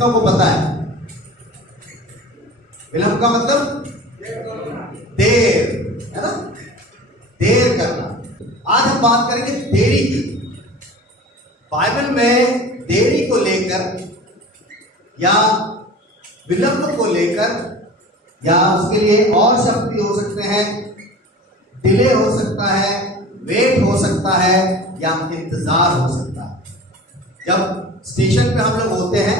कितनों को पता है? विलंब का मतलब देर, है ना, देर करना। आज हम बात करेंगे देरी की। बाइबल में देरी को लेकर या विलंब को लेकर या उसके लिए और शब्द भी हो सकते हैं, डिले हो सकता है, वेट हो सकता है या इंतजार हो सकता है। जब स्टेशन पे हम लोग होते हैं,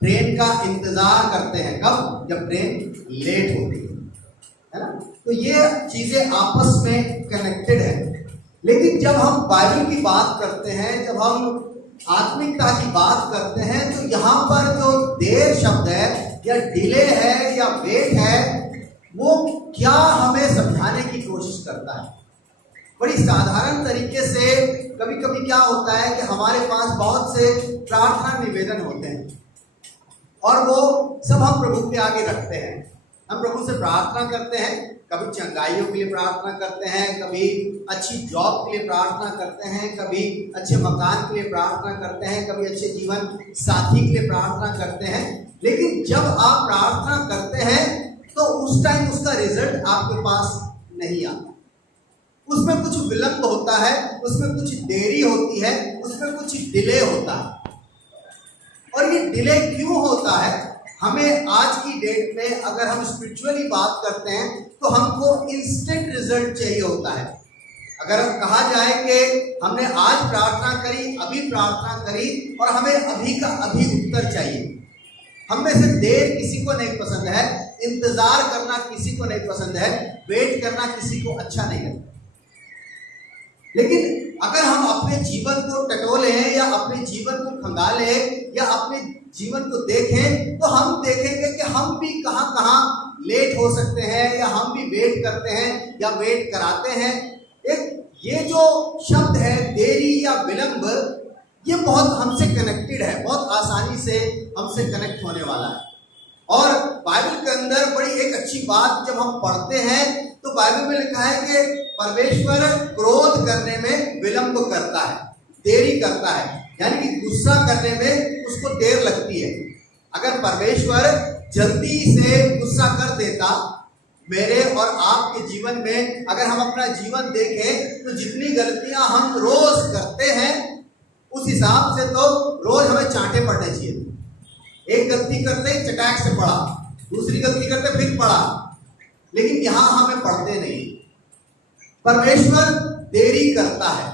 ट्रेन का इंतजार करते हैं, कब? जब ट्रेन लेट होती है ना। तो ये चीजें आपस में कनेक्टेड है। लेकिन जब हम बाइबल की बात करते हैं, जब हम आत्मिकता की बात करते हैं, तो यहाँ पर जो देर शब्द है या डिले है या वेट है, वो क्या हमें समझाने की कोशिश करता है? बड़ी साधारण तरीके से कभी कभी क्या होता है कि हमारे पास बहुत से प्रार्थना निवेदन होते हैं और वो सब हम प्रभु के आगे रखते हैं। हम प्रभु से प्रार्थना करते हैं, कभी चंगाइयों के लिए प्रार्थना करते हैं, कभी अच्छी जॉब के लिए प्रार्थना करते हैं, कभी अच्छे मकान के लिए प्रार्थना करते हैं, कभी अच्छे जीवन साथी के लिए प्रार्थना करते हैं। लेकिन जब आप प्रार्थना करते हैं तो उस टाइम उसका रिजल्ट आपके पास नहीं आता। उसमें कुछ विलंब होता है, उसमें कुछ देरी होती है, उसमें कुछ डिले होता है। और ये डिले क्यों होता है? हमें आज की डेट में अगर हम स्पिरिचुअली बात करते हैं तो हमको इंस्टेंट रिजल्ट चाहिए होता है। अगर कहा जाए कि हमने आज प्रार्थना करी, अभी प्रार्थना करी और हमें अभी का अभी उत्तर चाहिए। हम में से देर किसी को नहीं पसंद है, इंतजार करना किसी को नहीं पसंद है, वेट करना किसी को अच्छा नहीं लगता। लेकिन अगर हम अपने जीवन को टटोलें या अपने जीवन को खंगालें या अपने जीवन को देखें तो हम देखेंगे कि हम भी कहाँ कहाँ लेट हो सकते हैं या हम भी वेट करते हैं या वेट कराते हैं। एक ये जो शब्द है देरी या विलंब, ये बहुत हमसे कनेक्टेड है, बहुत आसानी से हमसे कनेक्ट होने वाला है। और बाइबल के अंदर बड़ी एक अच्छी बात जब हम पढ़ते हैं तो बाइबल में लिखा है कि परमेश्वर क्रोध करने में विलंब करता है, देरी करता है, यानी कि गुस्सा करने में उसको देर लगती है। अगर परमेश्वर जल्दी से गुस्सा कर देता मेरे और आपके जीवन में, अगर हम अपना जीवन देखें तो जितनी गलतियां हम रोज करते हैं उस हिसाब से तो रोज हमें चांटे पड़ने चाहिए। एक गलती करते ही चटाक से पड़ा, दूसरी गलती करते फिर पड़ा, लेकिन यहां हमें पढ़ते नहीं। परमेश्वर देरी करता है,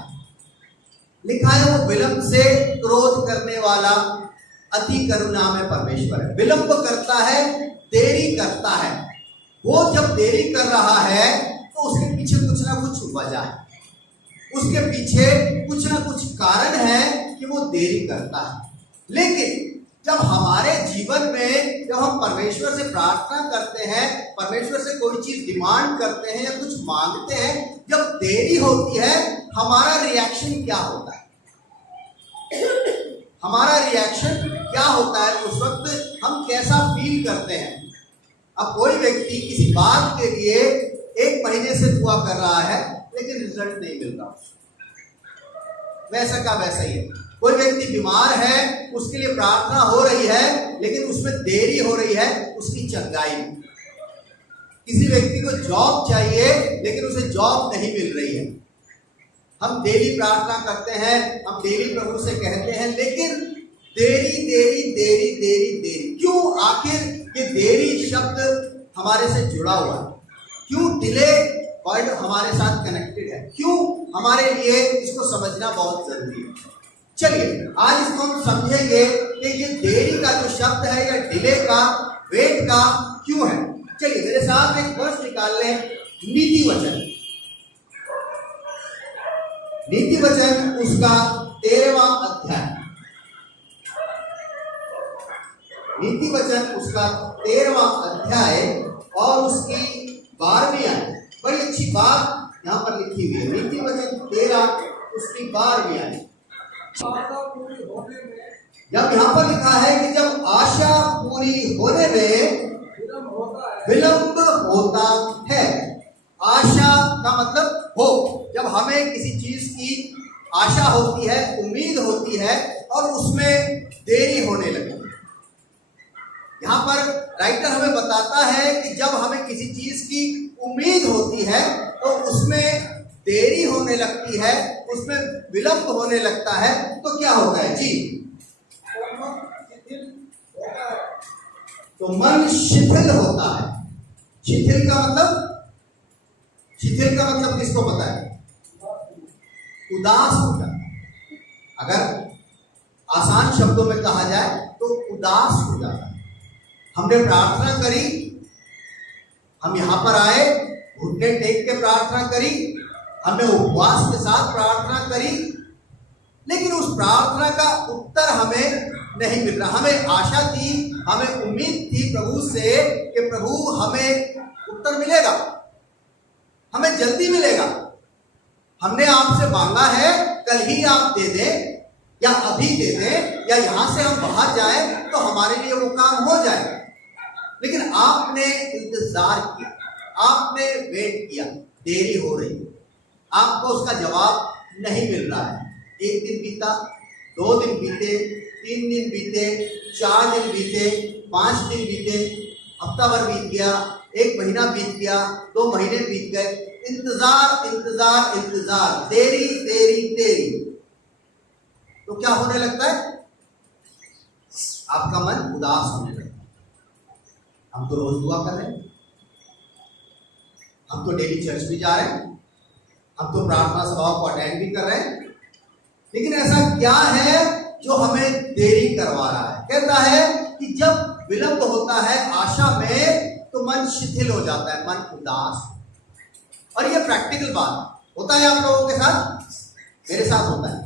लिखा है वो विलंब से क्रोध करने वाला अति करुणा में परमेश्वर है। विलंब करता है, देरी करता है। वो जब देरी कर रहा है तो उसके पीछे कुछ ना कुछ वजह है, उसके पीछे कुछ ना कुछ कारण है कि वो देरी करता है। लेकिन जब हमारे जीवन में जब हम परमेश्वर से प्रार्थना करते हैं, परमेश्वर से कोई चीज डिमांड करते हैं या कुछ मांगते हैं, जब देरी होती है हमारा रिएक्शन क्या होता है? हमारा रिएक्शन क्या होता है? उस वक्त हम कैसा फील करते हैं? अब कोई व्यक्ति किसी बात के लिए 1 महीने से दुआ कर रहा है लेकिन रिजल्ट नहीं मिल रहा, वैसा का वैसा ही है। कोई व्यक्ति बीमार है, उसके लिए प्रार्थना हो रही है लेकिन उसमें देरी हो रही है उसकी चंगाई में। किसी व्यक्ति को जॉब चाहिए लेकिन उसे जॉब नहीं मिल रही है। हम डेली प्रार्थना करते हैं, हम डेली प्रभु से कहते हैं, लेकिन देरी देरी देरी देरी देरी क्यों? आखिर ये देरी शब्द हमारे से जुड़ा हुआ है, क्यों डिले वर्ड हमारे साथ कनेक्टेड है, क्यों? हमारे लिए इसको समझना बहुत जरूरी है। चलिए आज इसको हम समझेंगे कि ये देरी का जो शब्द है या डिले का, वेट का क्यों है। चलिए मेरे साथ एक वर्ष निकाल लें, नीति वचन। नीति वचन उसका 13वां अध्याय, नीति वचन उसका 13वां अध्याय और उसकी 12वीं आयत। बड़ी अच्छी बात यहाँ पर लिखी हुई है, नीति वचन 13 उसकी 12वीं आयत। जब यहाँ पर लिखा है कि जब आशा पूरी होने में विलंब होता है। आशा का मतलब हो, जब हमें किसी चीज की आशा होती है, उम्मीद होती है और उसमें देरी होने लगे, पर राइटर हमें बताता है कि जब हमें किसी चीज की उम्मीद होती है तो उसमें देरी होने लगती है, उसमें विलंब होने लगता है, तो क्या होता है जी? तो मन शिथिल होता है। शिथिल का मतलब किसको पता है? उदास हो जाता है। अगर आसान शब्दों में कहा जाए तो उदास हो जाता है। हमने प्रार्थना करी, हम यहां पर आए, घुटने टेक के प्रार्थना करी, हमने उपवास के साथ प्रार्थना करी, लेकिन उस प्रार्थना का उत्तर हमें नहीं मिल रहा। हमें आशा थी, हमें उम्मीद थी प्रभु से कि प्रभु हमें उत्तर मिलेगा, हमें जल्दी मिलेगा। हमने आपसे मांगा है कल ही आप दे दें या अभी दे दें या यहां से हम बाहर जाएं तो हमारे लिए वो काम हो जाए। लेकिन आपने इंतजार किया, आपने वेट किया, देरी हो रही, आपको उसका जवाब नहीं मिल रहा है। 1 दिन बीता, 2 दिन बीते, 3 दिन बीते, 4 दिन बीते, 5 दिन बीते, हफ्ता भर बीत गया, 1 महीना बीत गया, 2 महीने बीत गए। इंतजार इंतजार इंतजार, देरी देरी देरी। तो क्या होने लगता है? आपका मन उदास होने लगता है। हम तो रोज दुआ कर रहे हैं, हम तो डेली चर्च भी जा रहे हैं, हम तो प्रार्थना सभाओं को अटेंड भी कर रहे हैं, लेकिन ऐसा क्या है जो हमें देरी करवा रहा है? कहता है कि जब विलंब होता है आशा में तो मन शिथिल हो जाता है, मन उदास। और ये प्रैक्टिकल बात होता है आप लोगों के साथ, मेरे साथ होता है।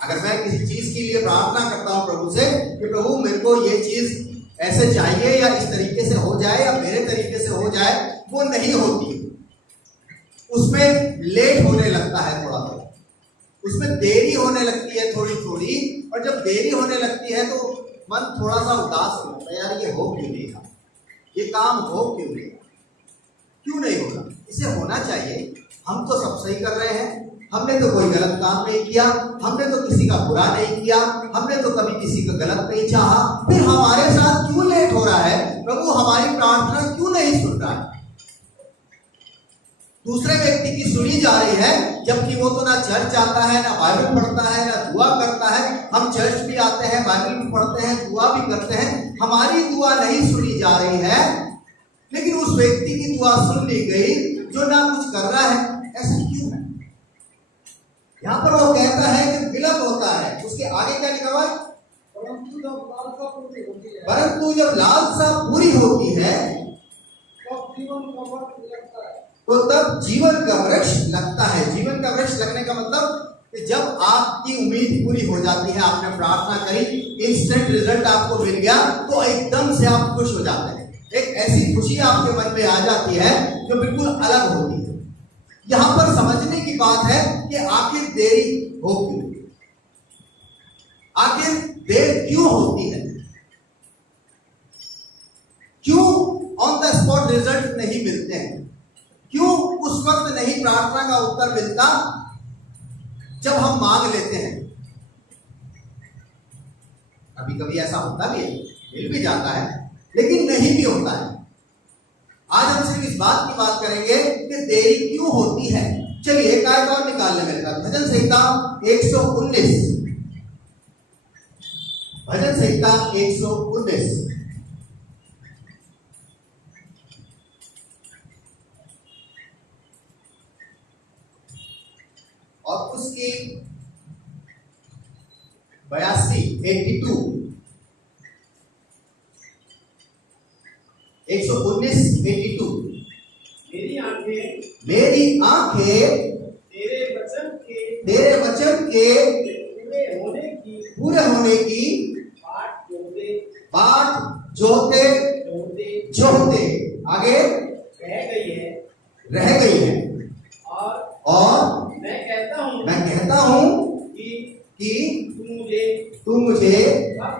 अगर मैं किसी चीज के लिए प्रार्थना करता हूं प्रभु से कि प्रभु मेरे को ये चीज ऐसे चाहिए या इस तरीके से हो जाए या मेरे तरीके से हो जाए, वो नहीं होती, उसमें लेट होने लगता है, थोड़ा थोड़ा उसमें देरी होने लगती है, थोड़ी थोड़ी। और जब देरी होने लगती है तो मन थोड़ा सा उदास हो जाता है, यार ये हो क्यों नहीं रहा, ये काम हो क्यों नहीं रहा, क्यों नहीं होगा, इसे होना चाहिए। हम तो सब सही कर रहे हैं, हमने तो कोई गलत काम नहीं किया, हमने तो किसी का बुरा नहीं किया, हमने तो कभी किसी का गलत नहीं चाहा, फिर हमारे साथ क्यों लेट हो रहा है? प्रभु हमारी प्रार्थना क्यों नहीं सुन रहा है? दूसरे व्यक्ति की सुनी जा रही है, जबकि वो तो ना चर्च आता है, ना बाइबल पढ़ता है, ना दुआ करता है। हम चर्च भी आते हैं, बाइबल भी पढ़ते हैं, दुआ भी करते हैं, हमारी दुआ नहीं सुनी जा रही है, लेकिन उस व्यक्ति की दुआ सुन ली गई जो ना कुछ कर रहा है। ऐसा क्यों है? यहां पर वो कहता है कि विलंब होता है। उसके आगे क्या लिखा हुआ है? परंतु जब लालसा पूरी होती है तो तब जीवन का वृक्ष लगता है। जीवन का वृक्ष लगने का मतलब कि जब आपकी उम्मीद पूरी हो जाती है, आपने प्रार्थना करी, इंस्टेंट रिजल्ट आपको मिल गया, तो एकदम से आप खुश हो जाते हैं। एक ऐसी खुशी आपके मन में आ जाती है जो बिल्कुल अलग होती है। यहां पर समझने की बात है कि आखिर देरी हो क्यों, आखिर देर क्यों होती है, क्यों ऑन द स्पॉट रिजल्ट नहीं मिलते हैं, क्यों उस वक्त नहीं प्रार्थना का उत्तर मिलता जब हम मांग लेते हैं। कभी कभी ऐसा होता भी है, मिल भी जाता है, लेकिन नहीं भी होता है। आज हम सिर्फ इस बात की बात करेंगे कि देरी क्यों होती है। चलिए एक आयत और निकाल लें मेरे साथ। भजन संहिता 119, भजन संहिता 119 और उसकी 82 119 82। मेरी आंखें तेरे वचन के पूरे होने की बाट जोहते आगे रह गई है। और मैं कहता हूं कि तू मुझे कब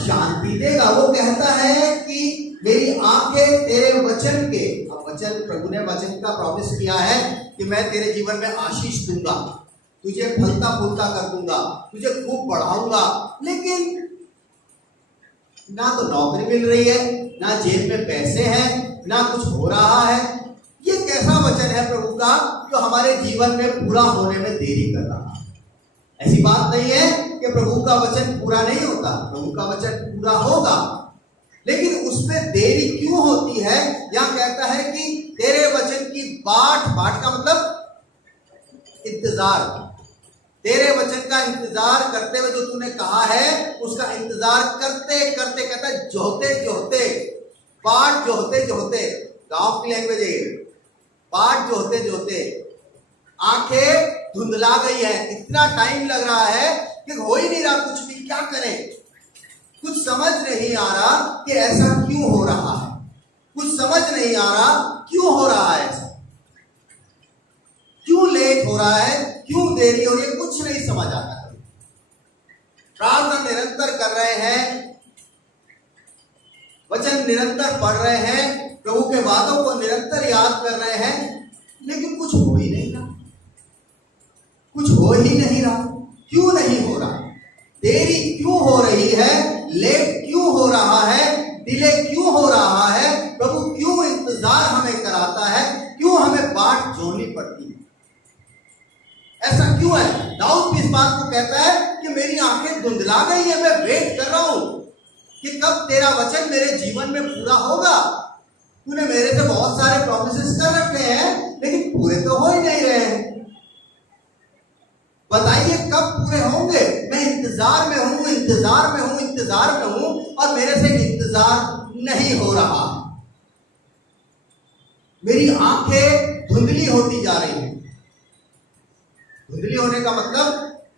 शांति देगा। वो कहता है कि मेरी आंखें तेरे वचन के, अब वचन, प्रभु ने वचन का प्रॉमिस किया है कि मैं तेरे जीवन में आशीष दूंगा, तुझे फलता फूलता कर दूंगा, तुझे खूब बढ़ाऊंगा। लेकिन ना तो नौकरी मिल रही है, ना जेब में पैसे हैं, ना कुछ हो रहा है। ये कैसा वचन है प्रभु का जो हमारे जीवन में पूरा होने में देरी कर रहा है? ऐसी बात नहीं है कि प्रभु का वचन पूरा नहीं होता, प्रभु का वचन पूरा होगा, लेकिन उसमें देरी क्यों होती है? यहां कहता है कि तेरे वचन की बाट, बाट का मतलब इंतजार, तेरे वचन का इंतजार करते हुए जो तूने कहा है उसका इंतजार करते करते, कहता है जोहते जोहते, बाट जोहते जोहते, गांव की लैंग्वेज है, बाट जोहते जोहते आंखें धुंधला गई है, इतना टाइम लग रहा है कि हो ही नहीं रहा कुछ भी, क्या करें? कुछ समझ नहीं आ रहा कि ऐसा क्यों हो रहा है, कुछ समझ नहीं आ रहा क्यों हो रहा है ऐसा, क्यों लेट हो रहा है, क्यों देरी हो रही है, कुछ नहीं समझ आता। प्रार्थना निरंतर कर रहे हैं, वचन निरंतर पढ़ रहे हैं, प्रभु के वादों को निरंतर याद कर रहे हैं, लेकिन कुछ हो ही नहीं रहा, कुछ हो ही नहीं रहा। क्यों नहीं हो रहा? देरी क्यों हो रही है? लेट क्यों हो रहा है? डिले क्यों हो रहा है? प्रभु क्यों इंतजार हमें कराता है? क्यों हमें बाट जोड़नी पड़ती है? ऐसा क्यों है? दाऊद इस बात को कहता है कि मेरी आंखें धुंधला गई है, मैं वेट कर रहा हूं कि कब तेरा वचन मेरे जीवन में पूरा होगा। तूने मेरे से बहुत सारे प्रॉमिसेस कर रखे हैं, लेकिन पूरे तो हो ही नहीं रहे हैं। बताइए कब पूरे होंगे? मैं इंतजार में हूं, इंतजार में हूं, इंतजार में हूं, और मेरे से इंतजार नहीं हो रहा। मेरी आंखें धुंधली होती जा रही हैं। धुंधली होने का मतलब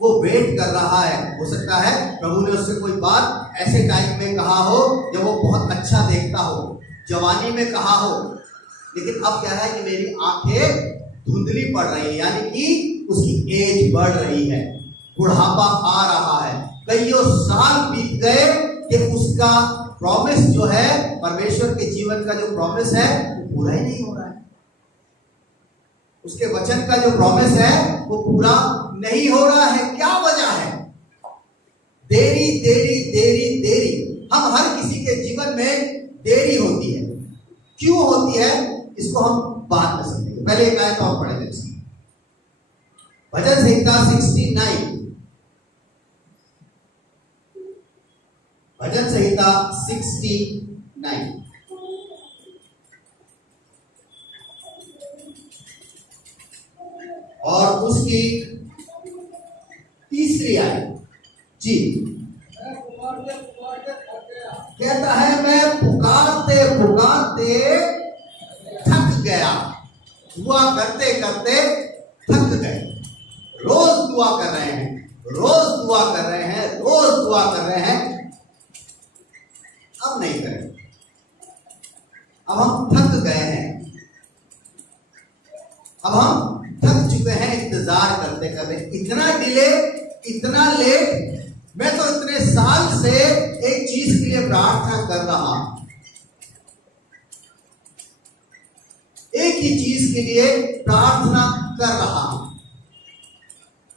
वो वेट कर रहा है। हो सकता है प्रभु ने उससे कोई बात ऐसे टाइम में कहा हो जब वो बहुत अच्छा देखता हो, जवानी में कहा हो, लेकिन अब कह रहा है कि मेरी आंखें धुंधली पड़ रही है, यानी कि उसकी एज बढ़ रही है, बुढ़ापा आ रहा है, कईयों साल बीत गए कि उसका प्रॉमिस जो है, परमेश्वर के जीवन का जो प्रॉमिस है वो पूरा ही नहीं हो रहा है। उसके वचन का जो प्रॉमिस है वो पूरा नहीं हो रहा है। क्या वजह है? देरी देरी देरी देरी। हम हर किसी के जीवन में देरी होती है। क्यों होती है इसको हम बाद में समझेंगे। पहले एक आयत और पढ़ेंगे। भजन संहिता 69, भजन संहिता 69 और उसकी तीसरी आयत जी कहता है, मैं पुकारते पुकारते थक गया। दुआ करते करते थक गए। रोज दुआ कर रहे हैं, रोज दुआ कर रहे हैं, रोज दुआ कर रहे हैं, अब नहीं करें। अब हम थक गए हैं, अब हम थक चुके हैं इंतजार करते करते। इतना डिले, इतना लेट। मैं तो इतने साल से एक चीज के लिए प्रार्थना कर रहा हूं, एक ही चीज के लिए प्रार्थना कर रहा हूं,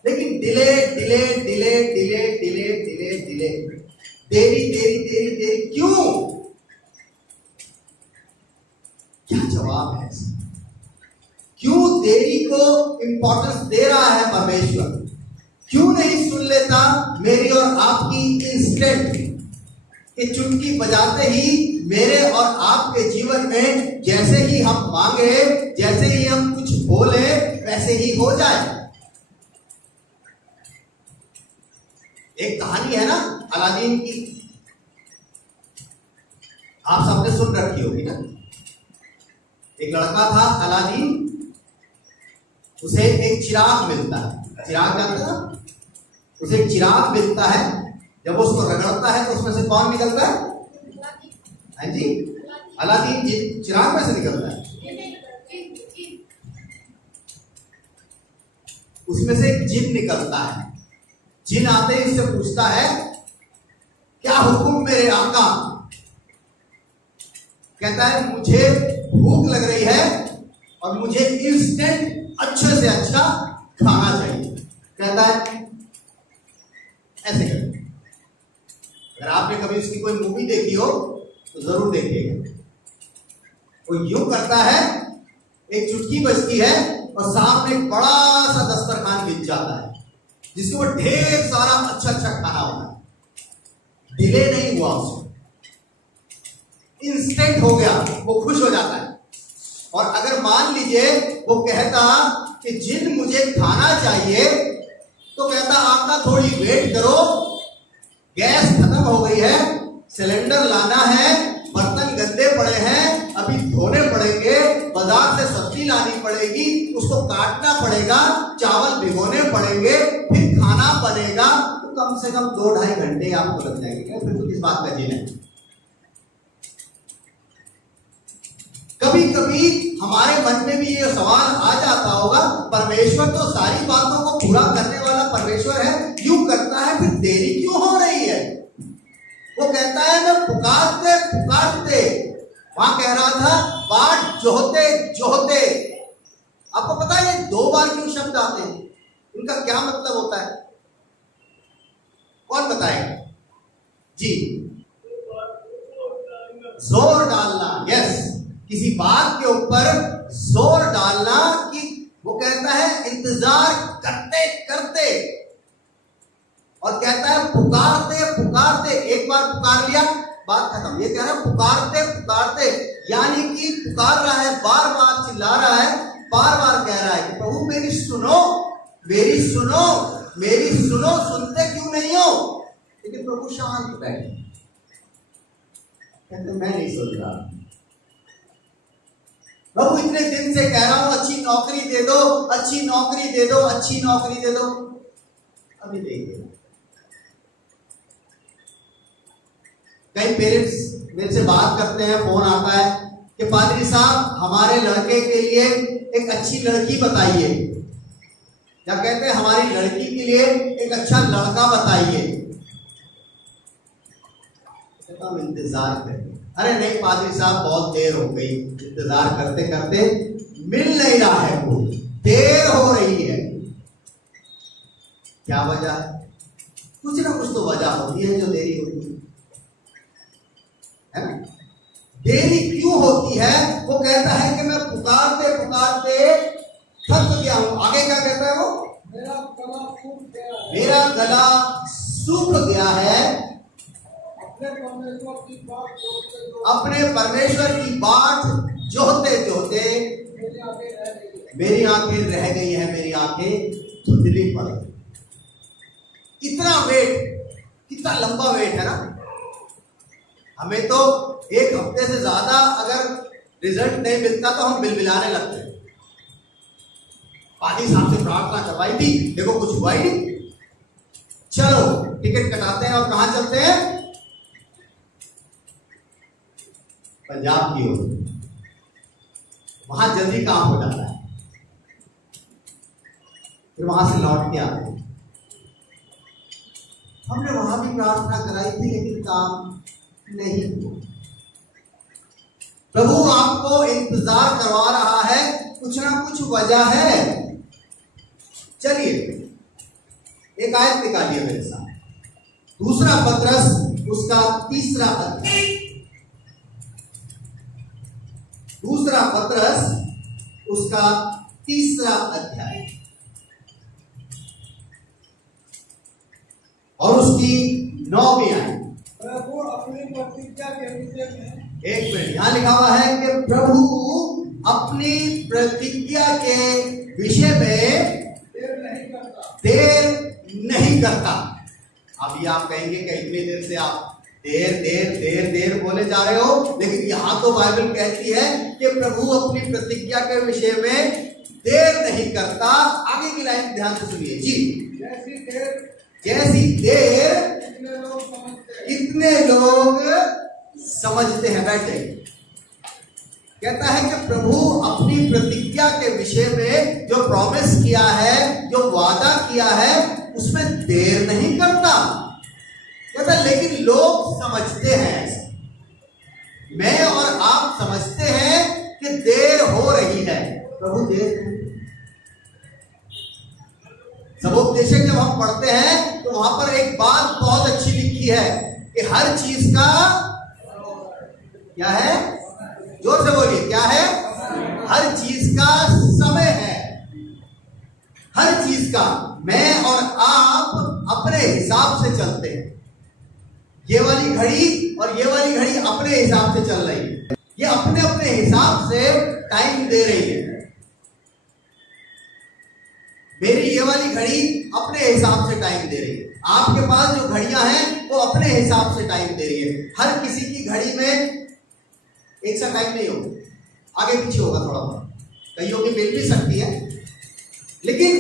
लेकिन delay delay delay delay delay delay delay, देरी देरी देरी देरी। क्यों? क्या जवाब है? क्यों देरी को इंपॉर्टेंस दे रहा है परमेश्वर? क्यों नहीं सुन लेता मेरी और आपकी इंस्टेंट कि चुटकी बजाते ही मेरे और आपके जीवन में जैसे ही हम मांगे, जैसे ही हम कुछ बोले, वैसे ही हो जाए। एक कहानी है ना अलादीन की, आप सबने सुन रखी होगी ना। एक लड़का था अलादीन, उसे एक चिराग मिलता है। चिराग जानते ना? उसे एक चिराग मिलता है। जब वो उसको रगड़ता है तो उसमें से कौन निकलता है? हाँ जी, अलादीन जिन चिराग में से निकलता है। उसमें से एक जिन निकलता है। जिन आते ही उससे पूछता है, क्या हुक्म मेरे आका? कहता है, मुझे भूख लग रही है और मुझे इंस्टेंट अच्छे से अच्छा खाना चाहिए। कहता है ऐसे कर, अगर आपने कभी उसकी कोई मूवी देखी हो तो जरूर देखिएगा। वो यूं करता है, एक चुटकी बजती है और सामने एक बड़ा सा दस्तरखान बिछ जाता है जिसके ऊपर ढेर सारा अच्छा अच्छा खाना होता है। डिले नहीं हुआ, उसको इंस्टेंट हो गया, वो खुश हो जाता है। और अगर मान लीजिए वो कहता कि जिन मुझे खाना चाहिए, तो कहता आपका थोड़ी वेट करो, गैस खत्म हो गई है, सिलेंडर लाना है, बर्तन गंदे पड़े हैं, अभी धोने पड़ेंगे, बाजार से सब्जी लानी पड़ेगी, उसको काटना पड़ेगा, चावल भिगोने पड़ेंगे, फिर खाना बनेगा, तो कम से कम 2-2.5 घंटे आपको लग जाएंगे। फिर तो किस बात का जीना है। कभी कभी हमारे मन में भी ये सवाल आ जाता होगा, परमेश्वर तो सारी बातों को पूरा करने वाला परमेश्वर है, क्यों करता है, फिर देरी क्यों हो रही है? वो कहता है मैं पुकारते पुकारते, वहां कह रहा था बाट जोहते जोहते। आपको पता है ये 2 बार क्यों शब्द आते हैं, इनका क्या मतलब होता है? कौन बताएगा जी? जोर डालना, यस, किसी बात के ऊपर जोर डालना कि वो कहता है इंतजार करते करते, और कहता है पुकारते पुकारते। एक बार पुकार लिया, बात खत्म। ये कह रहा है पुकारते पुकारते, यानी कि पुकार रहा है, बार बार चिल्ला रहा है, बार बार कह रहा है कि प्रभु मेरी सुनो, मेरी सुनो, मेरी सुनो, सुनते क्यों नहीं हो? लेकिन प्रभु शांत बैठे, कहते मैं नहीं सुन रहा। प्रभु इतने दिन से कह रहा हूं अच्छी नौकरी दे दो, अच्छी नौकरी दे दो, अच्छी नौकरी दे दो, अभी देखिए। कई पेरेंट्स मेरे से बात करते हैं, फोन आता है कि पादरी साहब हमारे लड़के के लिए एक अच्छी लड़की बताइए, या कहते हैं हमारी लड़की के लिए एक अच्छा लड़का बताइए। हम इंतजार करें। अरे नहीं पादरी साहब बहुत देर हो गई, इंतजार करते करते मिल नहीं रहा है, वो देर हो रही है। क्या वजह है? कुछ ना कुछ तो वजह होती है जो देरी होती है ना? देरी क्यों होती है? वो कहता है कि मैं पुकारते पुकारते थक गया हूं। आगे क्या कहता है वो? मेरा गला सूख गया है, मेरा गला सूख गया है, अपने परमेश्वर की बात जोहते जोहते मेरी आंखें रह गई है, मेरी आंखें धुंधली पड़ गई। इतना वेट, कितना लंबा वेट है ना। हमें तो एक हफ्ते से ज्यादा अगर रिजल्ट नहीं मिलता तो हम बिलबिलाने लगते हैं। पादी साहब से प्रार्थना करवाई थी, देखो कुछ हुआ ही नहीं, चलो टिकट कटाते हैं और कहां चलते हैं? पंजाब की ओर। वहां जल्दी काम हो जाता है, फिर वहां से लौट के आते हैं। हमने वहां भी प्रार्थना कराई थी लेकिन काम नहीं हुआ। प्रभु आपको इंतजार करवा रहा है, कुछ ना कुछ वजह है। चलिए एक आयत निकालिए मेरे साथ, दूसरा पत्रस उसका 3रा अध्याय, दूसरा पत्रस उसका 3रा अध्याय और उसकी 9वीं आयत। प्रभु अपनी प्रतिज्ञा के विषय में, एक मिनट, यहां लिखा हुआ है कि प्रभु अपनी प्रतिज्ञा के विषय में देर नहीं करता। अभी आप कहेंगे कि इतनी देर से आप देर देर देर देर बोले जा रहे हो, लेकिन यहां तो बाइबल कहती है कि प्रभु अपनी प्रतिज्ञा के विषय में देर नहीं करता। आगे की लाइन ध्यान से सुनिए जी। जैसी देर कितने लोग समझते हैं। बैठ जाइए। कहता है कि प्रभु अपनी प्रतिज्ञा के विषय में जो प्रॉमिस किया है, जो वादा किया है, उसमें देर नहीं करता। कहता लेकिन लोग समझते हैं ऐसा, मैं और आप समझते हैं कि देर हो रही है। प्रभु देर सबोपदेशक जब हम पढ़ते हैं तो वहां पर एक बात बहुत अच्छी लिखी है कि हर चीज का क्या है, जोर से बोलिए, क्या है, हर चीज का समय है, हर चीज का। मैं और आप अपने हिसाब से चलते हैं, ये वाली घड़ी और ये वाली घड़ी अपने हिसाब से चल रही है, ये अपने अपने हिसाब से टाइम दे रही है। मेरी ये वाली घड़ी अपने हिसाब से टाइम दे रही है, आपके पास जो घड़ियां हैं वो अपने हिसाब से टाइम दे रही है। हर किसी की घड़ी में एक सा टाइम नहीं होगा, आगे पीछे होगा थोड़ा बहुत, कईयों की मिल भी सकती है, लेकिन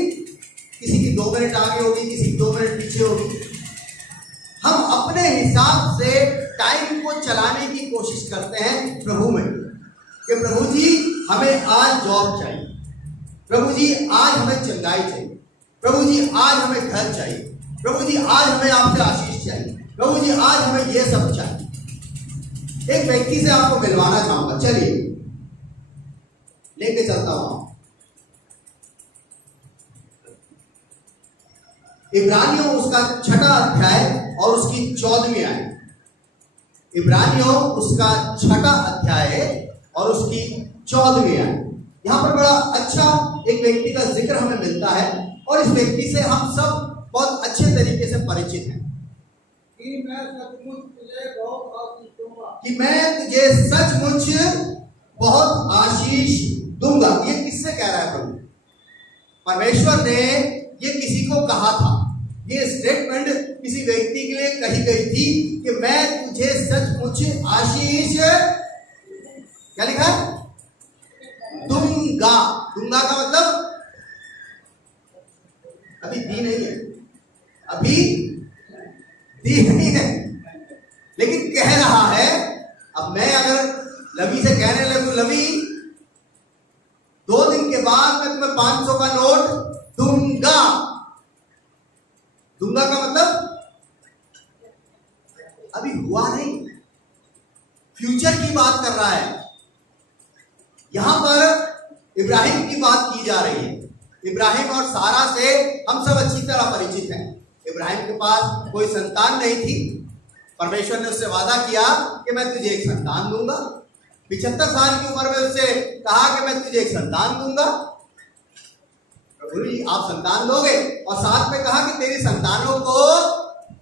किसी की 2 मिनट आगे होगी, किसी की 2 मिनट पीछे होगी। हम अपने हिसाब से टाइम को चलाने की कोशिश करते हैं प्रभु में, कि प्रभु जी हमें आज जॉब चाहिए, प्रभु जी आज हमें चंगाई चाहिए, प्रभु जी आज हमें घर चाहिए, प्रभु जी आज हमें आपसे आशीष चाहिए, प्रभु जी आज हमें ये सब चाहिए। एक व्यक्ति से आपको मिलवाना चाहूंगा, चलिए लेके चलता हूं। इब्रानियों उसका 6वां अध्याय और उसकी 14वीं आयत। इब्रानियों उसका 6वां अध्याय और उसकी 14वीं आयत। यहां पर बड़ा अच्छा एक व्यक्ति का जिक्र हमें मिलता है और इस व्यक्ति से हम सब बहुत अच्छे तरीके से परिचित हैं कि मैं सचमुच तुझे बहुत आशीष दूंगा, कि मैं तुझे सचमुच बहुत आशीष दूंगा। ये किससे कह रहा है प्रभु? परमेश्वर ने ये किसी को कहा था, ये स्टेटमेंट किसी व्यक्ति के लिए कही गई थी कि मैं तुझे सचमुच आशीष, क्या लिखा है, दूंगा। दूंगा का मतलब अभी दी नहीं है, अभी दी नहीं है, लेकिन कह रहा है। अब मैं अगर लवी से कहने लगूं, लवी 2 दिन के बाद मैं तुम्हें 500 का नोट दूंगा, दूंगा का मतलब अभी हुआ नहीं, फ्यूचर की बात कर रहा है। यहां पर इब्राहिम की बात की जा रही है। इब्राहिम और सारा से हम सब अच्छी तरह परिचित हैं। इब्राहिम के पास कोई संतान नहीं थी, परमेश्वर ने उससे वादा किया कि मैं तुझे एक संतान दूंगा। 75 साल की उम्र में उससे कहा कि मैं तुझे एक संतान दूंगा। प्रभु जी आप संतान दोगे, और साथ में कहा कि तेरी संतानों को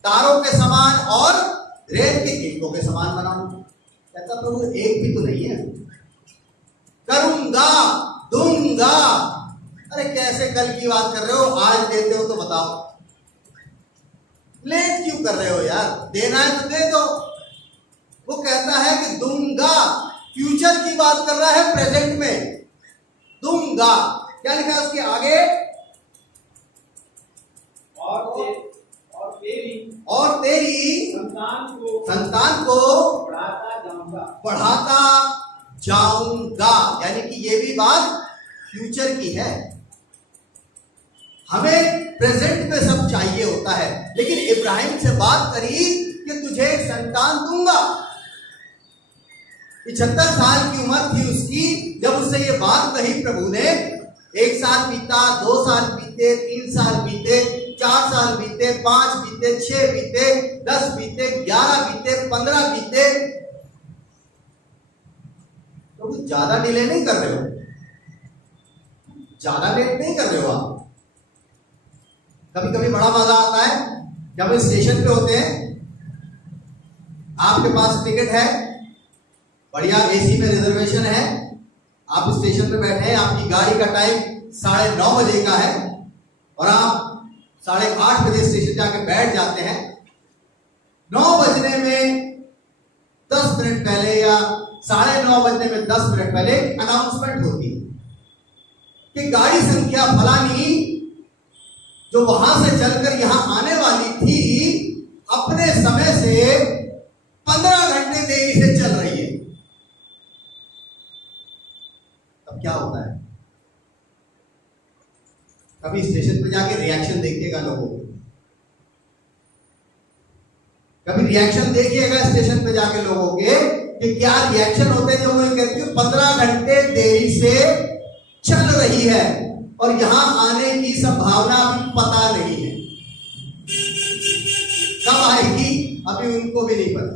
तारों के समान और रेत के कीटों के समान बनाऊंगा। कहता प्रभु एक भी तो नहीं है, करूंगा, दूंगा। अरे कैसे कल की बात कर रहे हो, आज देते हो तो बताओ, लेट क्यों कर रहे हो यार, देना है तो दे दो। वो कहता है कि दूंगा, फ्यूचर की बात कर रहा है, प्रेजेंट में दूंगा। क्या लिखा है उसके आगे? और तेरी संतान को बढ़ाता जाऊंगा। यानी कि ये भी बात फ्यूचर की है। हमें प्रेजेंट में सब चाहिए होता है, लेकिन इब्राहिम से बात करी कि तुझे एक संतान दूंगा। 75 साल की उम्र थी उसकी जब उससे ये बात कही प्रभु ने। 1 साल बीता, 2 साल बीते, 3 साल बीते, 4 साल बीते, 5 बीते, 6 बीते, 10 बीते, 11 बीते, 15 बीते। तो कुछ ज्यादा डिले नहीं कर रहे हो, ज्यादा लेट नहीं कर रहे हो आप। कभी कभी बड़ा मजा आता है जब हम स्टेशन पे होते हैं, आपके पास टिकट है, बढ़िया एसी में रिजर्वेशन है, आप स्टेशन पे बैठे हैं, आपकी गाड़ी का टाइम 9:30 बजे का है और आप 8:30 बजे स्टेशन जाके बैठ जाते हैं। 9 बजने में 10 मिनट पहले या 9:30 बजने में 10 मिनट पहले अनाउंसमेंट होती है कि गाड़ी संख्या फलानी जो वहां से चलकर यहां आने वाली थी अपने समय से 15 घंटे देरी से चल रही है। तब क्या होता है? कभी स्टेशन पे जाके रिएक्शन देखिएगा लोगों को, कभी रिएक्शन देखिएगा स्टेशन पे जाके लोगों के कि क्या रिएक्शन होते हैं जब उन्हें कहती है 15 घंटे देरी से चल रही है और यहां आने की संभावना भी पता नहीं है, कब आएगी अभी उनको भी नहीं पता।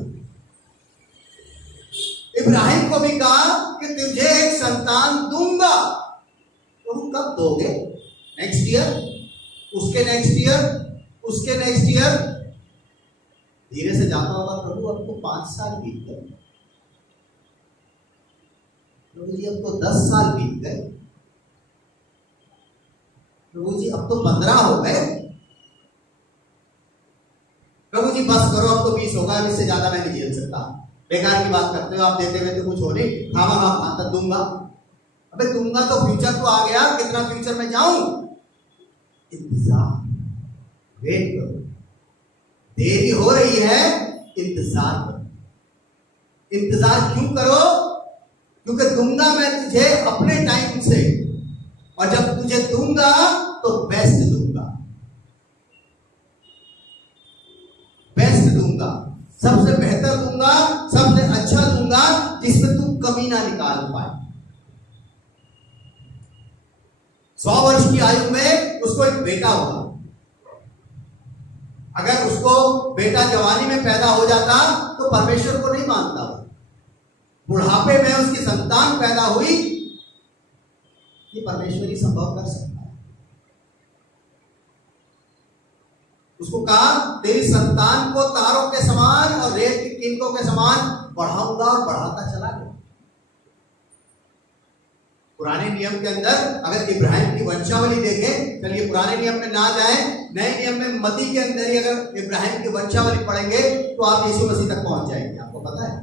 इब्राहिम को भी कहा कि तुझे एक संतान दूंगा। तो कब दोगे? नेक्स्ट ईयर, उसके नेक्स्ट ईयर, उसके नेक्स्ट ईयर। धीरे से जाता होगा, प्रभु अब तो 5 साल बीत गए, प्रभु जी अब तो 10 साल बीत गए, प्रभु जी अब तो 15 हो गए, प्रभु जी बस करो, अब तो 20 होगा, अब इससे ज्यादा मैं नहीं झेल सकता। बेकार की बात करते हो आप, देते हुए तो कुछ हो नहीं, खामा खाता दूंगा। अबे दूंगा तो फ्यूचर तो आ गया, कितना फ्यूचर में जाऊं? इंतजार, वेट करो, देरी हो रही है, इंतजार करो। इंतजार क्यों करो? क्योंकि दूंगा मैं तुझे अपने टाइम से, और जब तुझे दूंगा तो बेस्ट दूंगा, बेस्ट दूंगा, सबसे बेहतर दूंगा, सबसे अच्छा दूंगा, जिसमें तू कमी ना निकाल पाए। 100 वर्ष की आयु में उसको एक बेटा होगा। अगर उसको बेटा जवानी में पैदा हो जाता तो परमेश्वर को नहीं मानता। बुढ़ापे में उसकी संतान पैदा हुई, ये परमेश्वर ही संभव कर सकता है। उसको कहा तेरी संतान को तारों के समान और रेत की कीमतों के समान बढ़ाऊंगा, और बढ़ाता चला गया। पुराने नियम के अंदर अगर इब्राहिम की वंशावली देखें, चलिए पुराने नियम में ना जाए, नए नियम में मती के अंदर ही अगर इब्राहिम की वंशावली पढ़ेंगे तो आप यीशु मसीह तक पहुंच जाएंगे। आपको पता है,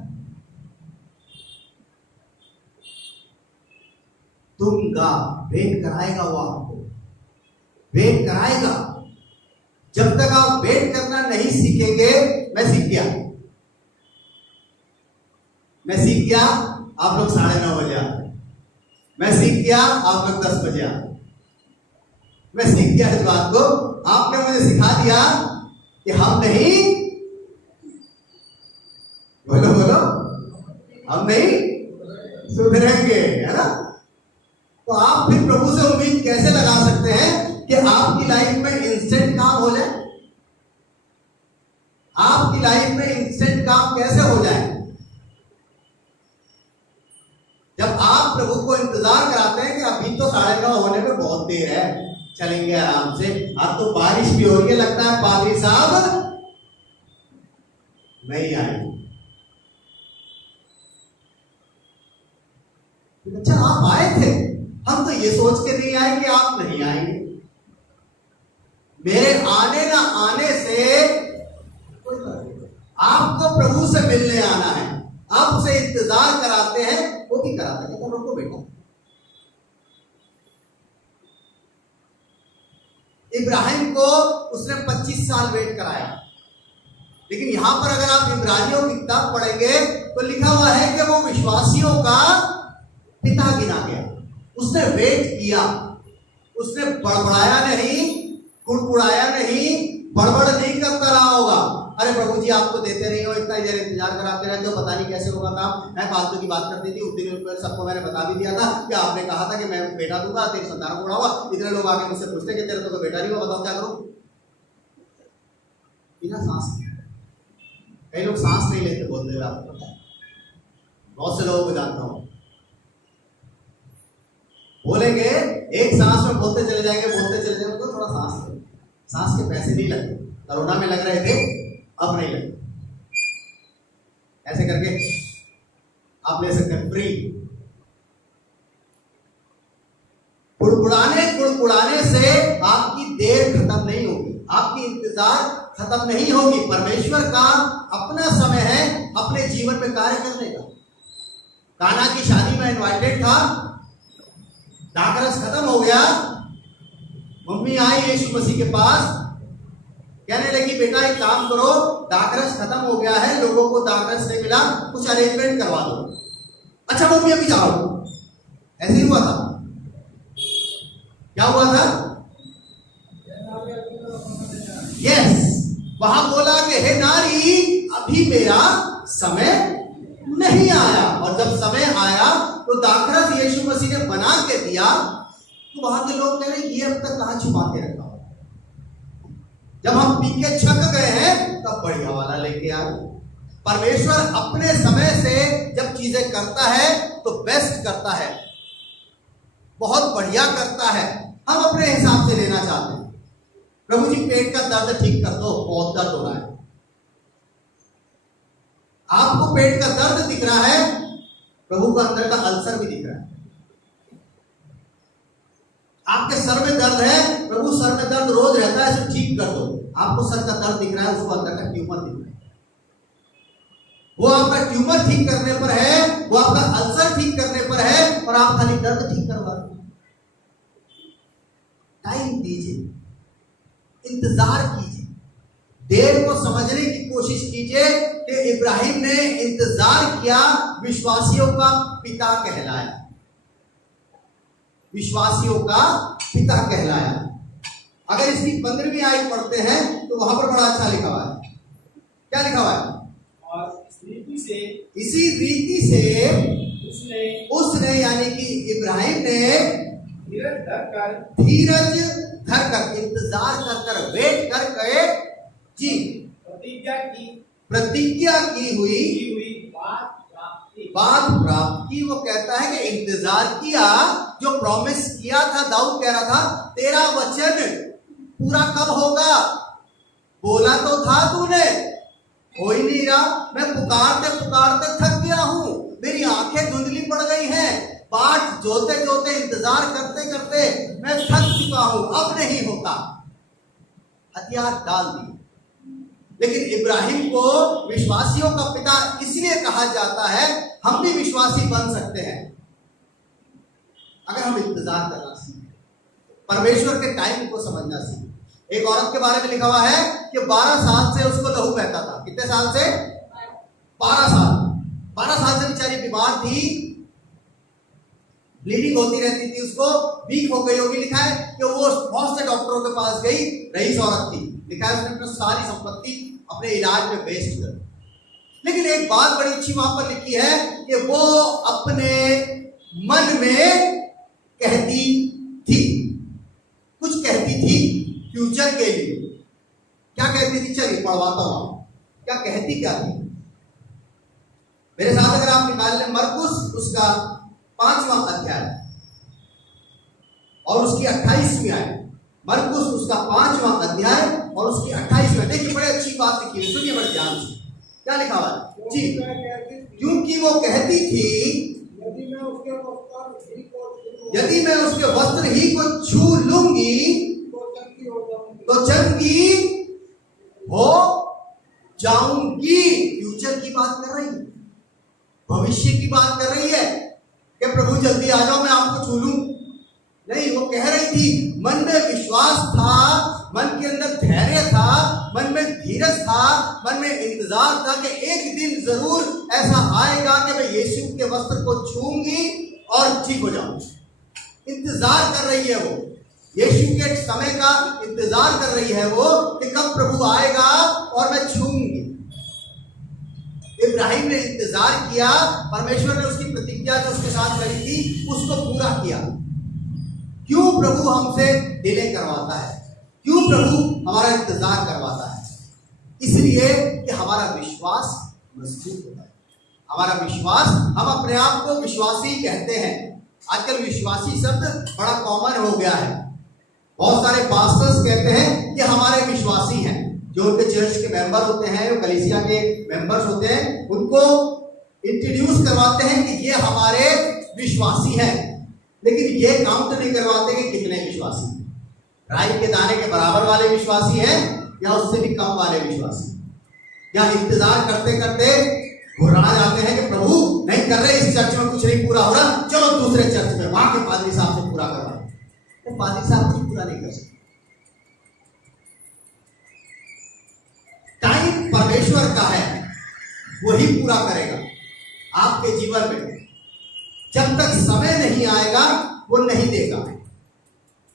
दूंगा, वेट कराएगा, वो आपको वेट कराएगा। जब तक आप वेट करना नहीं सीखेंगे, मैं सीख गया, मैं सीख गया, आप लोग 9:30 बजे आते, मैं सीख गया, आप लोग 10 बजे आते, मैं सीख गया इस बात को। आपने मुझे सिखा दिया कि हम नहीं, बोलो बोलो, हम नहीं सुधरेंगे, है ना? तो आप फिर प्रभु से उम्मीद कैसे लगा सकते हैं कि आपकी लाइफ में इंस्टेंट काम हो जाए? आपकी लाइफ में इंस्टेंट काम कैसे हो जाए? जब आप प्रभु को इंतजार कराते हैं कि अभी तो 9:30 होने में बहुत देर है, चलेंगे आराम से, अब तो बारिश भी हो रही है, लगता है पादरी साहब नहीं आएंगे। अच्छा आप आए थे, हम तो ये सोच के नहीं आए कि आप नहीं आएंगे। मेरे आने ना आने से कोई फर्क नहीं। आपको प्रभु से मिलने आना है, आपसे इंतजार कराते हैं, वो भी कराता है, कहता रुको बेटा। इब्राहिम को उसने 25 साल वेट कराया, लेकिन यहां पर अगर आप इब्रानियों की किताब पढ़ेंगे तो लिखा हुआ है कि वो विश्वासियों का पिता गिना गया। उसने वेट किया, उसने बड़बड़ाया नहीं, कुड़कुड़ाया नहीं, बड़बड़ नहीं करता रहा होगा। अरे प्रभु जी आप तो देते नहीं हो, इतना देर इंतजार कराते रहते हो, पता नहीं कैसे होगा काम। मैं फालतू की बात करती थी, उस दिन सबको मैंने बता भी दिया था कि आपने कहा था कि मैं बेटा दूंगा, तेरी संतान को बढ़ाऊंगा। इतने लोग आके मुझसे पूछते कि तेरे तो बेटा नहीं हुआ, बताओ क्या करूं? बिना सांस, कई लोग सांस नहीं लेते बोलते हुए, आपको पता है, बहुत से लोगों को जानता हूं, बोलेंगे एक सांस में बोलते चले जाएंगे, बोलते चले जाएंगे, तो थोड़ा सांस के पैसे नहीं लगे, कोरोना में लग रहे थे, अब नहीं लगे। ऐसे करके आप ले सकते हैं फ्री। कुड़कुड़ाने से आपकी देर खत्म नहीं होगी, आपकी इंतजार खत्म नहीं होगी। परमेश्वर का अपना समय है अपने जीवन में कार्य करने का। काना की शादी में इनवाइटेड था, दाखरस खत्म हो गया, मम्मी आई यीशु मसीह के पास, कहने लगी बेटा एक काम करो, दाखरस खत्म हो गया है, लोगों को दाखरस नहीं मिला, कुछ अरेंजमेंट करवा दो। अच्छा मम्मी अभी जाओ। ऐसे ही हुआ था। क्या हुआ था? यस, वहां बोला कि हे नारी अभी मेरा समय नहीं आया। और जब समय आया तो दाखरस यीशु मसीह ने बना के दिया, तो वहां के लोग कह रहे ये अब तक कहां छुपा के रखा, जब हम पी के छक गए हैं तब बढ़िया वाला लेके आ। परमेश्वर अपने समय से जब चीजें करता है तो बेस्ट करता है, बहुत बढ़िया करता है। हम अपने हिसाब से लेना चाहते हैं। प्रभु जी पेट का दर्द ठीक कर दो, बहुत दर्द हो रहा है। आपको पेट का दर्द दिख रहा है, प्रभु को अंदर का अल्सर भी दिख रहा है। आपके सर में दर्द है, प्रभु सर में दर्द रोज रहता है, इसे ठीक कर दो। आपको सर का दर्द दिख रहा है, उसको अंदर का ट्यूमर दिख रहा है। वो आपका ट्यूमर ठीक करने पर है, वो आपका अल्सर ठीक करने पर है, और आप खाली दर्द ठीक करवा दो। टाइम दीजिए, इंतजार कीजिए, देर को समझने की कोशिश कीजिए कि इब्राहिम ने इंतजार किया, विश्वासियों का पिता कहलाया, विश्वासियों का पिता कहलाया। अगर इसकी 15वीं आयत पढ़ते हैं तो वहां पर बड़ा अच्छा लिखा हुआ है। क्या लिखा हुआ है? और इसी रीति से उसने यानी कि इब्राहिम ने धीरज धरकर, इंतजार कर कर, वेट कर गए जी, प्रतिज्ञा की हुई बात प्राप्त की। वो कहता है कि इंतजार किया, जो प्रॉमिस किया था। दाऊद कह रहा था तेरा वचन पूरा कब होगा? बोला तो था तूने, हो ही नहीं रहा। मैं पुकारते पुकारते थक गया हूं, मेरी आंखें धुंधली पड़ गई हैं, बाट जोते जोते, इंतजार करते करते मैं थक चुका हूं, अब नहीं होता। हथियार डाल दिए। लेकिन इब्राहिम को विश्वासियों का पिता इसलिए कहा जाता है, हम भी विश्वासी बन सकते हैं अगर हम इंतजार करना सीखें, परमेश्वर के टाइम को समझना सीखें। एक औरत के बारे में लिखा हुआ है कि 12 साल से उसको लहू बहता था। कितने साल से? 12 साल। 12 साल से बेचारी बीमार थी, ब्लीडिंग होती रहती थी, उसको वीक हो गई होगी। लिखा है कि वो बहुत से डॉक्टरों के पास गई, रईस औरत थी। लिखा है उसने अपनी सारी संपत्ति अपने इलाज में वेस्ट कर। लेकिन एक बात बड़ी अच्छी वहां पर लिखी है कि वो अपने मन में कहती थी, कुछ कहती थी फ्यूचर के लिए। क्या कहती थी? चलिए पढ़वाता हूं। क्या कहती क्या थी? मेरे साथ अगर आप निकाल लें, मरकुस उसका 5वां अध्याय और उसकी 28वीं आयत। मरकुस उसका 5वां अध्याय और उसकी 28वीं। देखिए बड़ी अच्छी बात लिखी है, सुनिए बड़े ध्यान से। क्या लिखा हुआ है जी? क्योंकि वो कहती थी यदि मैं उसके वस्त्र ही को छू लूंगी तो चंगी हो जाऊंगी। फ्यूचर की बात कर रही है, भविष्य की बात कर रही है कि प्रभु जल्दी आ जाओ, मैं आपको छू लूं। नहीं, वो कह रही थी, मन में विश्वास था, मन के अंदर धैर्य था, मन में धीरज था, मन में इंतजार था कि एक दिन जरूर ऐसा आएगा कि मैं यीशु के वस्त्र को छूंगी और ठीक हो जाऊंगी। इंतजार कर रही है वो, यीशु के समय का इंतजार कर रही है वो कि कब प्रभु आएगा और मैं छूंगी। इब्राहिम ने इंतजार किया, परमेश्वर ने उसकी प्रतिज्ञा जो उसके साथ करी थी उसको पूरा किया। क्यों प्रभु हमसे डिले करवाता है? क्यों प्रभु हमारा इंतजार करवाता है? इसलिए कि हमारा विश्वास मजबूत होता है। हमारा विश्वास, हम अपने आप को विश्वासी कहते हैं। आजकल विश्वासी शब्द बड़ा कॉमन हो गया है। बहुत सारे पास्टर्स कहते हैं कि हमारे विश्वासी हैं, जो उनके चर्च के मेंबर होते हैं, जो कलीसिया के मेंबर्स होते हैं, उनको इंट्रोड्यूस करवाते हैं कि ये हमारे विश्वासी हैं। लेकिन ये काउंट नहीं करवाते कि कितने विश्वासी हैं। राई के दाने के बराबर वाले विश्वासी हैं या उससे भी कम वाले विश्वासी, या इंतजार करते करते घुरा जाते हैं कि प्रभु नहीं कर रहे, इस चर्च में कुछ नहीं पूरा हो रहा, चलो दूसरे चर्च में, वहां के पादरी साहब से पूरा करवाए। तो पादरी साहब भी पूरा नहीं कर सकते। टाइम परमेश्वर का है, वही पूरा करेगा आपके जीवन में। जब तक समय नहीं आएगा वो नहीं देगा।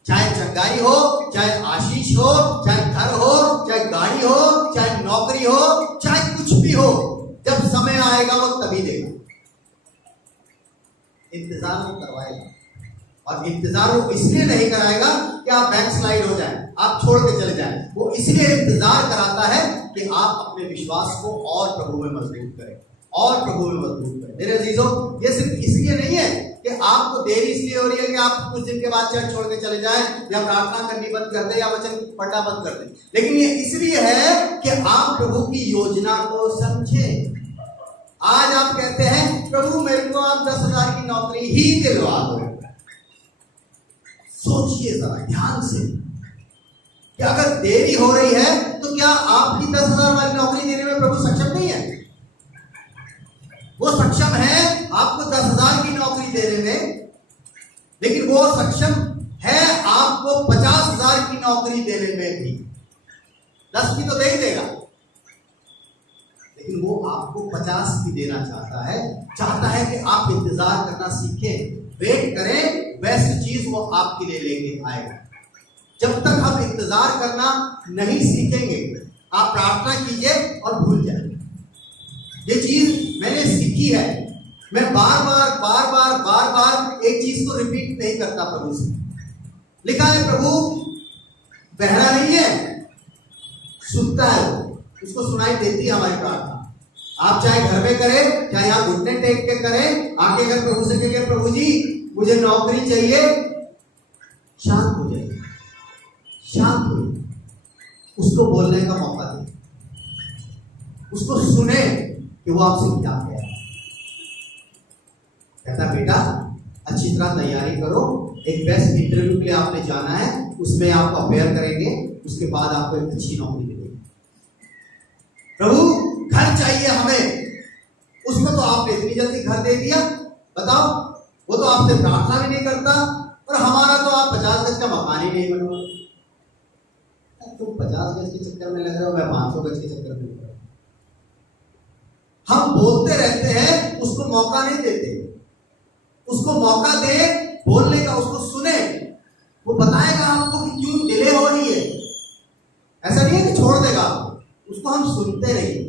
चाहे चंगाई हो, चाहे आशीष हो, चाहे घर हो, चाहे गाड़ी हो, चाहे नौकरी हो, चाहे कुछ भी हो, जब समय आएगा वो तभी देगा। इंतजार वो करवाएगा, और इंतजार वो इसलिए नहीं कराएगा कि आप बैकस्लाइड हो जाए। आप छोड़ के चले जाएं। वो इसलिए इंतजार कराता है कि आप अपने विश्वास को और प्रभु में मजबूत करें, और प्रभु में मजबूत करें। मेरे अजीजों, ये सिर्फ इसलिए नहीं है कि आपको देरी इसलिए हो रही है कि आप कुछ दिन के बाद चर्च छोड़ के चले जाएं, या प्रार्थना करनी बंद कर दें, या वचन पढ़ना बंद कर दें, लेकिन ये इसलिए है कि आप प्रभु की योजना को समझें। आज आप कहते हैं प्रभु मेरे को आप 10,000 की नौकरी ही दिलवा दो। सोचिए जरा ध्यान से कि अगर देरी हो रही है तो क्या आपकी 10,000 वाली नौकरी देने में प्रभु सक्षम नहीं है? वो सक्षम है आपको 10,000 की नौकरी देने में, लेकिन वो सक्षम है आपको 50,000 की नौकरी देने में भी। 10 की तो दे ही देगा, लेकिन वो आपको 50 की देना चाहता है कि आप इंतजार करना सीखें, वेट करें, बेस्ट चीज वो आपके लिए लेके आएगा। जब तक हम इंतजार करना नहीं सीखेंगे, आप प्रार्थना कीजिए और भूल जाएंगे। ये चीज मैंने सीखी है, मैं बार बार एक चीज को रिपीट नहीं करता प्रभु से। लिखा है प्रभु बहरा नहीं है, सुनता है, उसको सुनाई देती है हमारी प्रार्थना। आप चाहे घर में करें, चाहे यहाँ घुटने टेक के करें, आके अगर प्रभु से कहें प्रभु जी मुझे नौकरी चाहिए, शांत हो जाइए, शांत हो, उसको बोलने का मौका दें, उसको सुने कि वो आपसे क्या कह रहा है। कहता बेटा अच्छी तरह तैयारी करो, एक बेस्ट इंटरव्यू के लिए आपने जाना है, उसमें आप अपेयर करेंगे, उसके बाद आपको एक अच्छी नौकरी मिलेगी। प्रभु घर चाहिए हमें, उसको तो आपने इतनी जल्दी घर दे दिया, बताओ, वो तो आपसे प्रार्थना भी नहीं करता, और हमारा तो आप 50 गज का मकान ही नहीं बनवा। तुम 50 गज के चक्कर में लग रहे हो, मैं 500 गज के चक्कर में लग रहा हूं। हम बोलते रहते हैं, उसको मौका नहीं देते। उसको मौका दे बोलने का, उसको सुने, वो बताएगा आपको कि क्यों डिले हो रही है। ऐसा नहीं है कि छोड़ देगा, उसको हम सुनते रहिए।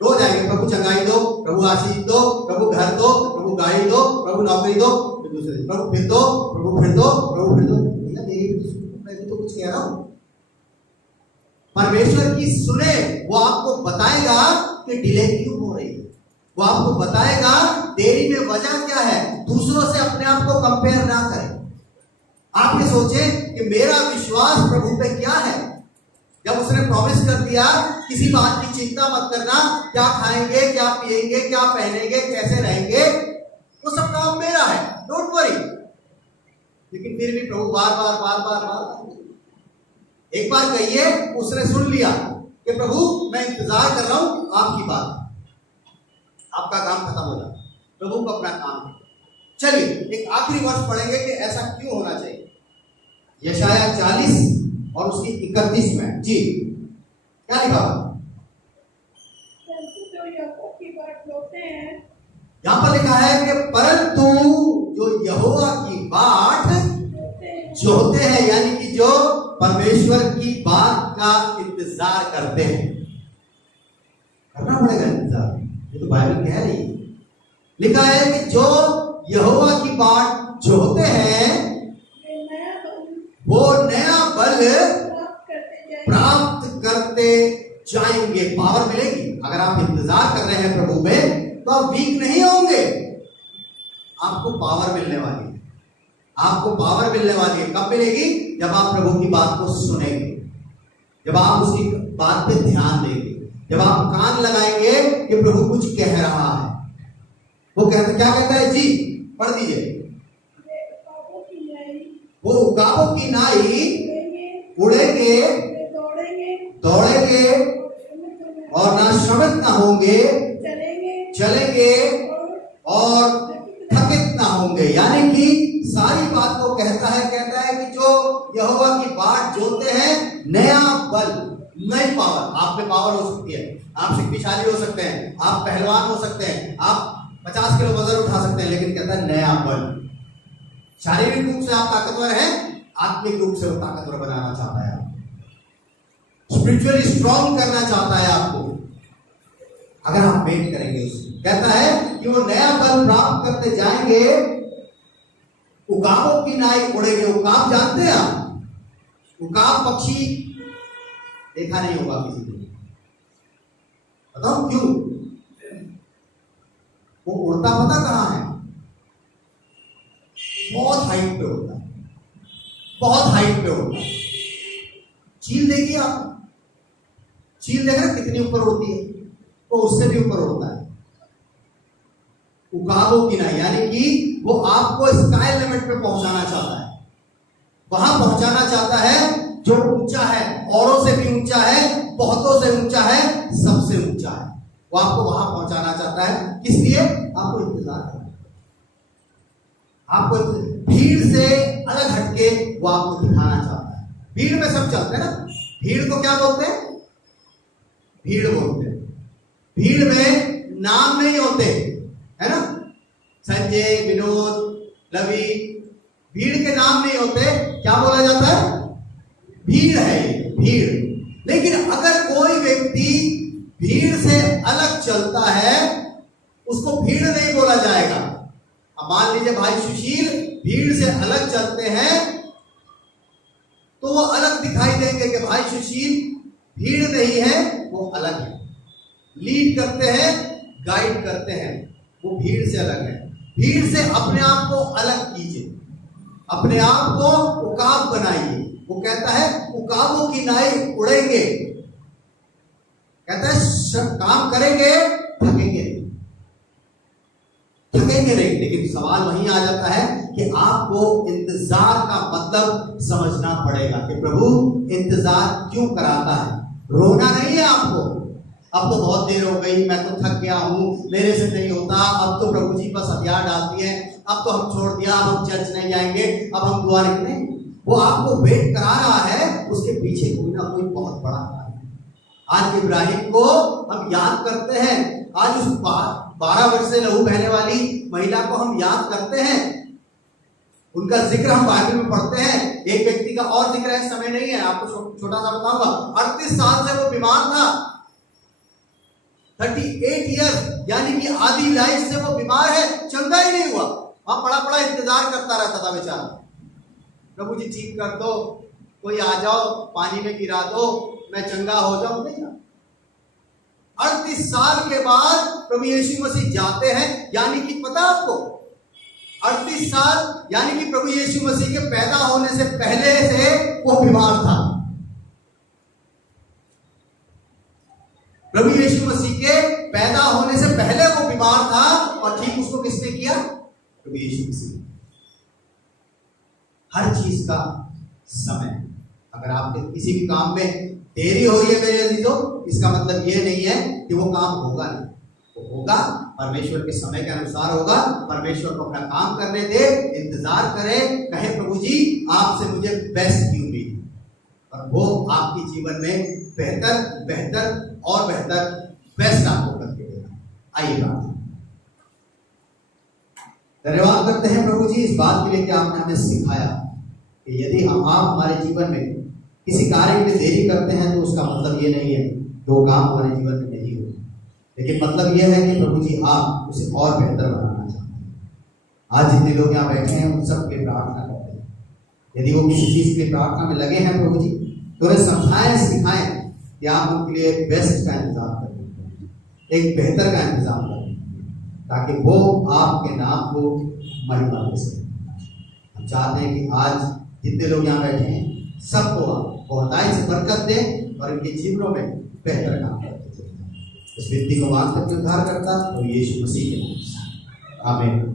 रोज आएंगे, प्रभु चंगाई दो, प्रभु आशीष दो, प्रभु घर दो, प्रभु गाड़ी दो, प्रभु नौकरी दो, फिर दूसरे दिन प्रभु फिर दो, प्रभु फिर दो, प्रभु फिर दो। भैया मैं भी तो कुछ कह रहा हूं। परमेश्वर की सुने, वो आपको बताएगा कि डिले क्यों हो रही है, वो आपको बताएगा देरी में वजह क्या है। दूसरों से अपने आप को कंपेयर ना करें। आप ये सोचें कि मेरा विश्वास प्रभु पे क्या है। जब उसने प्रॉमिस कर दिया किसी बात की चिंता मत करना, क्या खाएंगे, क्या पिएंगे, क्या पहनेंगे, कैसे रहेंगे, वो सब काम मेरा है, डोंट वरी। लेकिन फिर भी प्रभु बार बार एक बार कहिए, उसने सुन लिया कि प्रभु मैं इंतजार कर रहा हूं आपकी बात, आपका काम खत्म हो जाए, प्रभु को अपना काम है। चलिए एक आखिरी वर्ष पढ़ेंगे कि ऐसा क्यों होना चाहिए। यशाया 40 और उसकी 31 में जी क्या लिखा हुआ? जो यहोवा की बाट जोते हैं, यहां पर लिखा है कि परंतु जो यहोवा की बाट जोते हैं, यानी कि जो परमेश्वर की बात का इंतजार करते हैं। करना पड़ेगा इंतजार, ये तो बाइबल कह रही है। लिखा है कि जो यहोवा की बाट जोते हैं वो नया बल प्राप्त करते जाएंगे। पावर मिलेगी। अगर आप इंतजार कर रहे हैं प्रभु में तो आप वीक नहीं होंगे, आपको पावर मिलने वाली है। आपको पावर मिलने वाली है। कब मिलेगी? जब आप प्रभु की बात को सुनेंगे, जब आप उसकी बात पे ध्यान देंगे, जब आप कान लगाएंगे कि प्रभु कुछ कह रहा है। वो कहता क्या कहता है जी? पढ़ दीजिए। वो उकाबों की नाई उड़ेंगे, दौड़ेंगे और ना श्रमित ना होंगे, चलेंगे और थकित ना होंगे। यानी कि सारी बात को कहता है कि जो यहोवा की बाट जोते हैं, नया बल, नई पावर। आप में पावर हो सकती है, आप शक्तिशाली हो सकते हैं, आप पहलवान हो सकते हैं, आप 50 किलो वजन उठा सकते हैं, लेकिन कहता है नया बल। शारीरिक रूप से आप ताकतवर हैं, आत्मिक रूप से वो ताकतवर बनाना चाहता है, स्पिरिचुअली स्ट्रॉन्ग करना चाहता है आपको, अगर आप वेट करेंगे उससे। कहता है कि वो नया बल प्राप्त करते जाएंगे, उकाबों की नाई उड़ेंगे। उकाब जानते हैं आप? उकाब पक्षी देखा नहीं होगा किसी ने, बताओ क्यों? वो उड़ता पता कहां है? बहुत हाइट पे उड़ता है, बहुत हाइट पे उड़ता है। चील देखिए आप, चील देख रहे कितनी ऊपर उड़ती है, वो उससे भी ऊपर उड़ता है। उकाबों की नहीं, यानी कि वो आपको स्काई लिमिट पे पहुंचाना चाहता है, वहां पहुंचाना चाहता है जो ऊंचा है, औरों से भी ऊंचा है, बहुतों से ऊंचा है, सबसे ऊंचा है। वो आपको वहां पहुंचाना चाहता है। किस लिए? आपको इंतजार करना है, आपको भीड़ से अलग हटके वो आपको दिखाना चाहता है। भीड़ में सब चलते हैं ना, भीड़ को क्या बोलते हैं? भीड़ बोलते हैं। भीड़ में नाम नहीं होते, है ना? संजय, विनोद, रवि, भीड़ के नाम नहीं होते। क्या बोला जाता है? भीड़ है ये, भीड़। लेकिन अगर कोई व्यक्ति भीड़ से अलग चलता है, उसको भीड़ नहीं बोला जाएगा। अब मान लीजिए भाई सुशील भीड़ से अलग चलते हैं, तो वो अलग दिखाई देंगे कि भाई सुशील भीड़ नहीं है, वो अलग है। लीड करते हैं, गाइड करते हैं, वो भीड़ से अलग है। भीड़ से अपने आप को अलग कीजिए, अपने आप को उकाब बनाइए। वो कहता है उकाबों की नाई उड़ेंगे, कहता है काम करेंगे, थकेंगे नहीं, थकेंगे नहीं। लेकिन सवाल वहीं आ जाता है कि आपको इंतजार का मतलब समझना पड़ेगा कि प्रभु इंतजार क्यों कराता है। रोना नहीं है आपको, अब तो बहुत देर हो गई, मैं तो थक गया हूं, मेरे से नहीं होता, अब तो प्रभु जी बस हथियार डालती है, अब तो हम छोड़ दिया, अब हम चर्च नहीं जाएंगे, अब हम दुआ नहीं करेंगे। वो आपको वेट करा रहा है, उसके पीछे कोई ना कोई बहुत बड़ा कारण है। आज इब्राहिम को हम याद करते हैं, आज उस 12 वर्ष से लहू बहने वाली महिला को हम याद करते हैं, उनका जिक्र हम बाइबल में पढ़ते हैं। एक व्यक्ति का और जिक्र है, समय नहीं है, आपको छोटा सा बताऊंगा। 38 साल से वो बीमार था, 38 ईयर, यानी कि आधी लाइफ से वो बीमार है, चंगा ही नहीं हुआ। वहां पड़ा पड़ा इंतजार करता रहता था बेचारा, प्रभु जी ठीक कर दो, कोई आ जाओ, पानी में गिरा दो, मैं चंगा हो जाऊं। नहीं, 38 साल के बाद प्रभु यीशु मसीह जाते हैं, यानी कि पता आपको 38 साल यानी कि प्रभु यीशु मसीह के पैदा होने से पहले से वो बीमार था। प्रभु यीशु मसीह के पैदा होने से पहले वो बीमार था, और ठीक उसको किसने किया? प्रभु यीशु मसीह। हर चीज का समय, अगर आपके किसी भी काम में देरी हो रही है मेरे अजीजों, इसका मतलब ये नहीं है कि वो काम होगा नहीं, वो होगा, परमेश्वर के समय के अनुसार होगा। परमेश्वर को अपना काम करने दे, इंतजार करे, कहे प्रभु जी आपसे मुझे बेस्ट की उम्मीद, और वो आपके जीवन में बेहतर बेहतर और बेहतर बेस्ट आपको करके देगा। आइए बात धन्यवाद करते हैं प्रभु जी इस बात के लिए कि आपने हमें सिखाया कि यदि आप हमारे जीवन में किसी कार्य में देरी करते हैं तो उसका मतलब ये नहीं है कि वो काम हमारे जीवन में नहीं हो, लेकिन मतलब ये है कि प्रभु जी आप उसे और बेहतर बनाना चाहते हैं। आज जितने लोग यहाँ बैठे हैं उन सब के प्रार्थना करते हैं, यदि वो किसी चीज के प्रार्थना में लगे हैं प्रभु जी, तो उन्हें समझाएं, सिखाएं कि आप उनके लिए बेस्ट का इंतजाम करें, एक बेहतर का इंतजाम करें, ताकि वो आपके नाम को महिमा दे सके। हम चाहते हैं कि आज जितने लोग यहाँ बैठे हैं सबको आप बहुतायत से बरकत दें और इनके जीवनों में बेहतर काम करते चले। इस विनती को मांगते हुए उद्धार करता और यीशु मसीह के नाम से आमीन।